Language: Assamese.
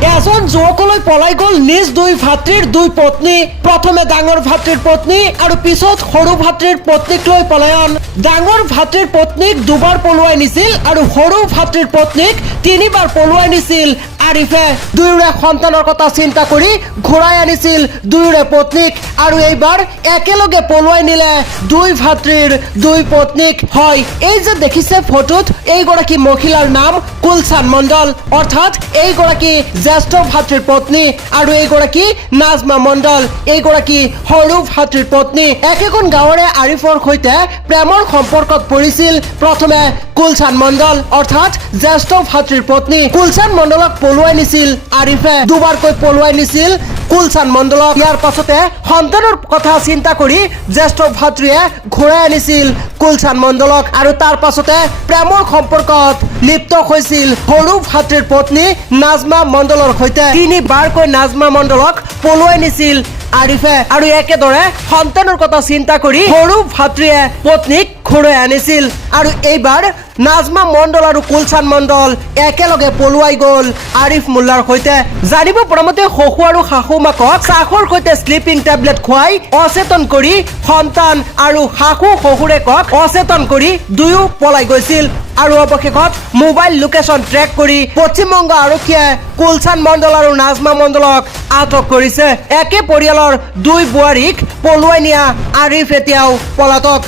এজন যুৱকলৈ পলাই গ'ল নিজ দুই ভাতৃৰ দুই পত্নী। প্ৰথমে ডাঙৰ ভাতৃৰ পত্নী আৰু পিছত সৰু ভাতৃৰ পত্নীক লৈ পলায়ন। ডাঙৰ ভাতৃৰ পত্নীক দুবাৰ পলুৱাই নিছিল আৰু সৰু ভাতৃৰ পত্নীক তিনিবাৰ পলুৱাই নিছিল আৰিফে। দুয়োৰে সন্তানৰ কথা চিন্তা কৰি ঘূৰাই আনিছিল দুয়োৰে পত্নীক আৰু এইবাৰ একেলগে পলুৱাই নিলে দুই ভাতৃৰ দুই পত্নীক। হয়, এই যে দেখিছে ফটোত, এইগৰাকী মহিলাৰ নাম কুলচান মণ্ডল, অৰ্থাৎ এইগৰাকী জ্যেষ্ঠ ভাতৃৰ পত্নী আৰু এইগৰাকী নাজমা মণ্ডল, এইগৰাকী সৰু ভাতৃৰ পত্নী। একেখন গাঁৱৰে আৰিফৰ সৈতে প্ৰেমৰ সম্পৰ্কত পৰিছিল প্ৰথমে কুলচান মণ্ডল, অৰ্থাৎ জ্যেষ্ঠ ভাতৃৰ পত্নী। কুলচান মণ্ডলক পলুৱাই নিছিল আৰিফে, দুবাৰকৈ পলুৱাই নিছিল কুলচান মণ্ডলক। ইয়াৰ পাছতে সন্তানৰ কথা চিন্তা কৰি জ্যেষ্ঠ ভাতৃয়ে ঘূৰাই আনিছিল কুলচান মণ্ডলক আৰু তাৰ পাছতে প্ৰেমৰ সম্পৰ্কত লিপ্ত হৈছিল সৰু ভাতৃৰ পত্নী নাজমা মণ্ডলৰ সৈতে। তিনিবাৰকৈ নাজমা মণ্ডলক পলুৱাই নিছিল আৰিফে আৰু একেদৰে সন্তানৰ কথা চিন্তা কৰি সৰু ভাতৃয়ে পত্নীক ঘূৰাই আনিছিল আৰু এইবাৰ নাজমা মণ্ডল আৰু কুলচান মণ্ডল একেলগে পলুৱাই গ'ল আৰিফ মোল্লাৰ সৈতে। জানিব পৰা মতে শহু আৰু শাহু মাকক চাহৰ সৈতে শ্লিপিং টেবলেট খুৱাই অচেতন কৰি সন্তান আৰু শাহু শহুৰেকক অচেতন কৰি দুয়ো পলাই গৈছিল আৰু অৱশেষত মোবাইল লোকেশ্যন ট্ৰেক কৰি পশ্চিমবংগ আৰক্ষীয়ে কুলচান মণ্ডল আৰু নাজমা মণ্ডলক আটক কৰিছে। একে পৰিয়ালৰ দুই বোৱাৰীক পলুৱাই নিয়া আৰিফ এতিয়াও পলাতক।